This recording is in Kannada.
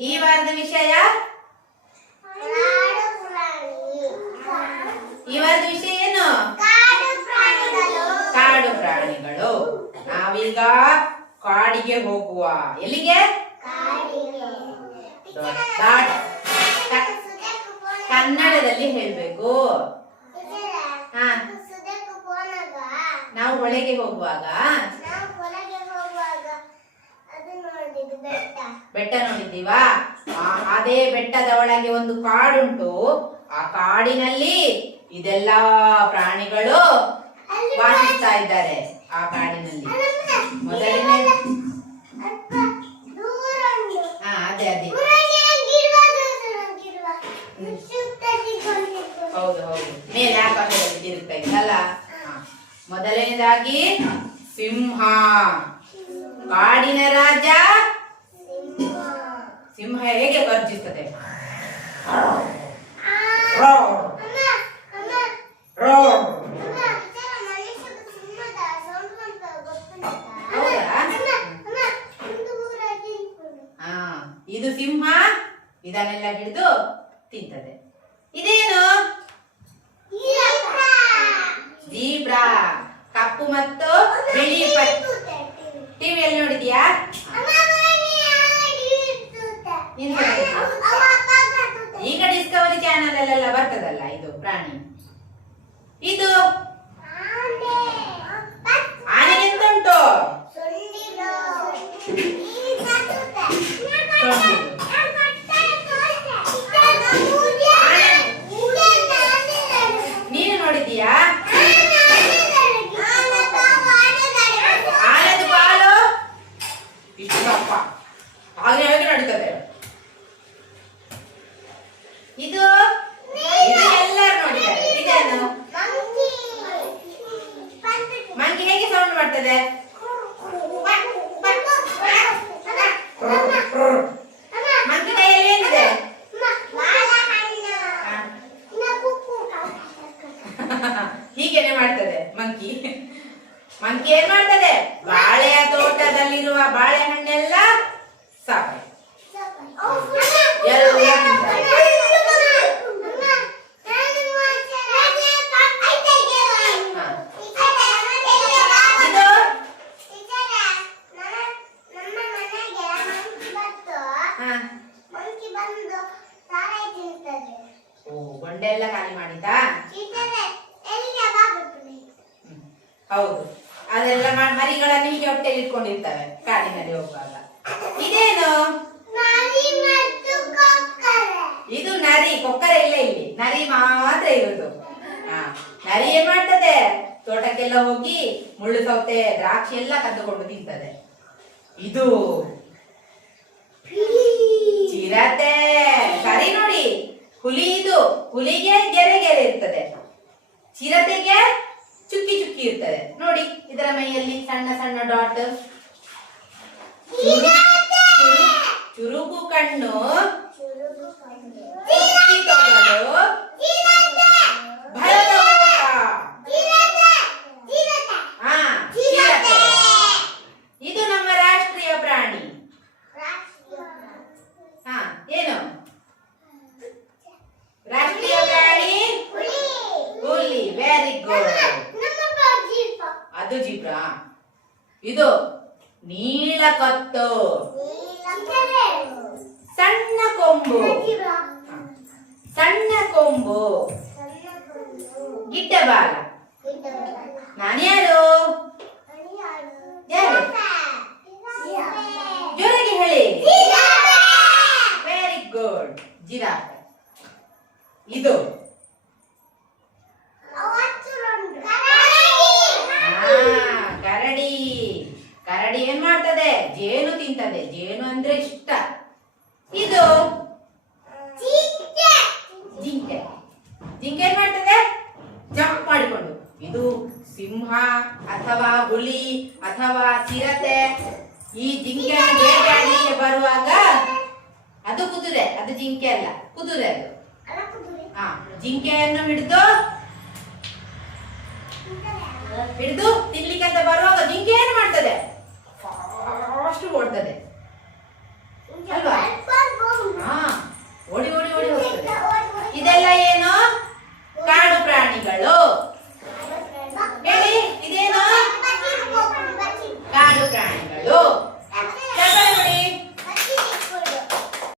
ಈ ವಾರದ ವಿಷಯ ಈ ವಾರದ ವಿಷಯ ಏನು? ಕಾಡು ಪ್ರಾಣಿಗಳು. ನಾವೀಗ ಕಾಡಿಗೆ ಹೋಗುವ. ಎಲ್ಲಿಗೆ? ಕನ್ನಡದಲ್ಲಿ ಹೇಳ್ಬೇಕು. ಹಾ. ನಾವು ಒಳಗೆ ಹೋಗುವಾಗ ನಾವು ಹೊರಗೆ ಹೋಗುವಾಗ ಅದು ನೋಡಿದ್ದು ಬೆಟ್ಟ ನೋಡಿದ್ದೀವಾ? ಅದೇ ಬೆಟ್ಟದ ಒಳಗೆ ಒಂದು ಕಾಡುಂಟು. ಆ ಕಾಡಿನಲ್ಲಿ ಇದೆಲ್ಲ ಪ್ರಾಣಿಗಳು ವಾಸಿಸ್ತಾ ಇದ್ದಾರೆ. ಆ ಕಾಡಿನಲ್ಲಿ. ಮೊದಲನೇ ಹಾ, ಅದೇ ಅದೇ. ಹೌದು ಹೌದು. ಮೊದಲನೇದಾಗಿ ಸಿಂಹ. ಕಾಡಿನ ರಾಜ ಸಿಂಹ ಹೇಗೆ ಗರ್ಜಿಸ್ತದೆ ಇದು ಸಿಂಹ ಇದನ್ನೆಲ್ಲ ಹಿಡಿದು ತಿಂತದೆ. ಇದೇನು? ಜೀಬ್ರಾ. ಕಪ್ಪು ಮತ್ತು ಬಿಳಿ ಪಟ್ಟಿ ಟಿವಿಯಲ್ಲಿ ನೋಡಿದ್ಯಾ? ಇಷ್ಟು ದಪ್ಪ ಹಾಗೆ ನಡೀತದೆ? ಇದು ಮಂಗಿ ಹೇಗೆ ಸೌಂಡ್ ಮಾಡ್ತದೆ? ಕೈಯಲ್ಲಿ ಏನಿದೆ. ಹೀಗೇನೆ ಮಾಡ್ತದೆ ಮಂಕಿ. ಮಂಕಿ ಏನ್ ಮಾಡ್ತದೆ ಬಾಳೆಯ ತೋಟದಲ್ಲಿರುವ ಬಾಳೆಹಣ್ಣೆಲ್ಲ ಸಾಕು ಇದು ಹಾ ಮಂಕಿ ಬಂದು ಸಾರಾಯಿ ತಿಂತದೆ ಓ ಗೊಂಡೆ ಎಲ್ಲ ಖಾಲಿ ಮಾಡಿದ್ದಾ. ಹೌದು. ಅದೆಲ್ಲ ಮಾಡಿ ಮರಿಗಳನ್ನು ಹೀಗೆ ಹೊಟ್ಟೆಲಿ ಇಟ್ಕೊಂಡಿರ್ತವೆ ಕಾಡಿನಲ್ಲಿ ಹೋಗುವಾಗ. ಇದೇನು? ಇದು ನರಿ ಕೊಕ್ಕರೆ ಇಲ್ಲ ಇಲ್ಲಿ. ನರಿ ಮಾತ್ರ ಇರುದು ಹಾ ನರಿ ಏನ್ ಮಾಡ್ತದೆ? ತೋಟಕ್ಕೆಲ್ಲ ಹೋಗಿ ಮುಳ್ಳು ಸೌತೆ ದ್ರಾಕ್ಷಿ ಎಲ್ಲ ಕದ್ದುಕೊಂಡು ತಿಂತದೆ. ಇದು ಚಿರತೆ. ಸರಿ ನೋಡಿ. ಹುಲಿ ಹುಲಿಗೆ ಗೆರೆ ಗೆರೆ ಇರ್ತದೆ. ಚಿರತೆಗೆ ಚುಕ್ಕಿ ಚುಕ್ಕಿ ಇರ್ತದೆ. ನೋಡಿ ಇದರ ಮೈಯಲ್ಲಿ ಸಣ್ಣ ಸಣ್ಣ ಡಾಟ್. ಚುರುಕು ಕಣ್ಣು ಚುಕ್ಕಿ ತೊಗಲು ಭರದ ಓಟ ಹಾ ಚಿರತೆ ಇದು ನಮ್ಮ ರಾಷ್ಟ್ರೀಯ ಪ್ರಾಣಿ ಹಾ ಏನು ರಾಷ್ಟ್ರೀಯ ಪ್ರಾಣಿ ಹುಲಿ ವೆರಿ ಗುಡ್ ಅದು ಜಿಬ್ರಾ ಇದು ನೀಲಕತ್ತು ಸಣ್ಣ ಕೊಂಬು. ಸಣ್ಣ ಕೊಂಬು. ಗಿಡ್ಡ ಬಾಲ. ನಾನು ಯಾರು? ಜೋರಾಗಿ ಹೇಳಿ. Very good giraffe. ಇದು ಏನ್ ಮಾಡ್ತದೆ? ಜೇನು ತಿಂತದೆ. ಜೇನು ಅಂದ್ರೆ ಇಷ್ಟ. ಇದು? ಜಿಂಕೆ. ಜಿಂಕೆ. ಏನ್ ಮಾಡ್ತದೆ? ಜಂಪ್ ಮಾಡಿಕೊಂಡು. ಇದು ಸಿಂಹ ಅಥವಾ ಹುಲಿ ಅಥವಾ ಚಿರತೆ. ಈ ಜಿಂಕೆ ಬೇಟೆಯಾಡಲಿಕ್ಕೆ ಬರುವಾಗ ಅದು ಕುದುರೆ. ಅದು ಜಿಂಕೆ ಅಲ್ಲ. ಕುದುರೆ ಅದು. ಹಾ ಜಿಂಕೆಯನ್ನು ಹಿಡಿದು ಹಿಡಿದು ತಿನ್ಲಿಕ್ಕೆ ಅಂತ ಬರುವಾಗ ಜಿಂಕೆ ಏನ್ ಮಾಡ್ತದೆ? corte D.